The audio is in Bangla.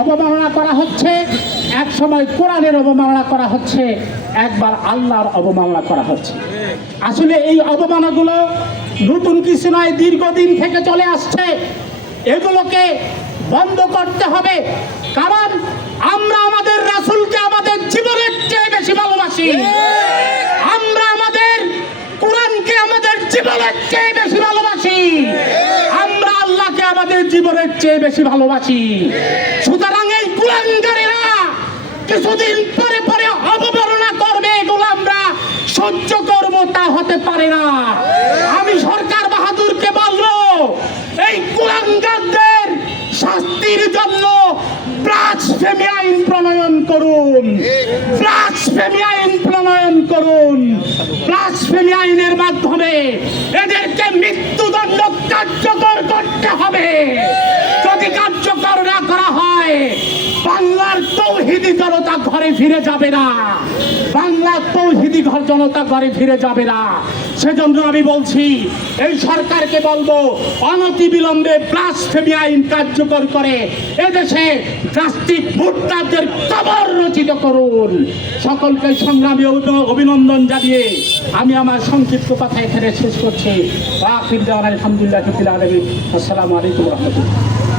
অবমাননা করা হচ্ছে, এক সময় কোরআনের অবমাননা করা হচ্ছে, একবার আল্লাহর অবমাননা করা হচ্ছে। আসলে এই অবমাননাগুলো নতুন কিছু নয়, দীর্ঘদিন থেকে চলে আসছে। এগুলোকে বন্ধ করতে হবে, কারণ আমরা আমাদের রাসূলকে আমাদের জীবনের চেয়ে বেশি ভালোবাসি। আমরা আমাদের কোরআনকে আমাদের জীবনের চেয়ে বেশি ভালোবাসি। আমরা আল্লাহকে আমাদের জীবনের চেয়ে বেশি ভালোবাসি। কিছুদিন পরে পরে অবমাননা করবে এগুলো আমরা সহ্য করব তা হতে পারে না। আমি সরকার বাহাদুরকে বলব, এই কোরআনকারদের শাস্তির জন্য ব্লাসফেমি আইন প্রণয়ন করুন। ব্লাসফেমি আইন প্রণয়ন করুন। ব্লাসফেমি আইনের মাধ্যমে এদেরকে মৃত্যুদণ্ড কার্যকর করতে হবে। তৌহিদি জনতা ঘরে ফিরে যাবে না। বাংলার তৌহিদি ঘর জনতা ঘরে ফিরে যাবে না। সেজন্য আমি বলছি, এই সরকারকে বলব অনতি বিলম্বে ব্লাসফেমি আইন কার্যকর করে এদেশে রাষ্ট্রিক ভোটারদের কবর রচিত করুন। সকলকে সংগ্রামী অভিনন্দন জানিয়ে আমি আমার সংক্ষিপ্ত কথা এখানে শেষ করছি। আলহামদুলিল্লাহ আসসালামু আলাইকুম রহমতুল্লাহ।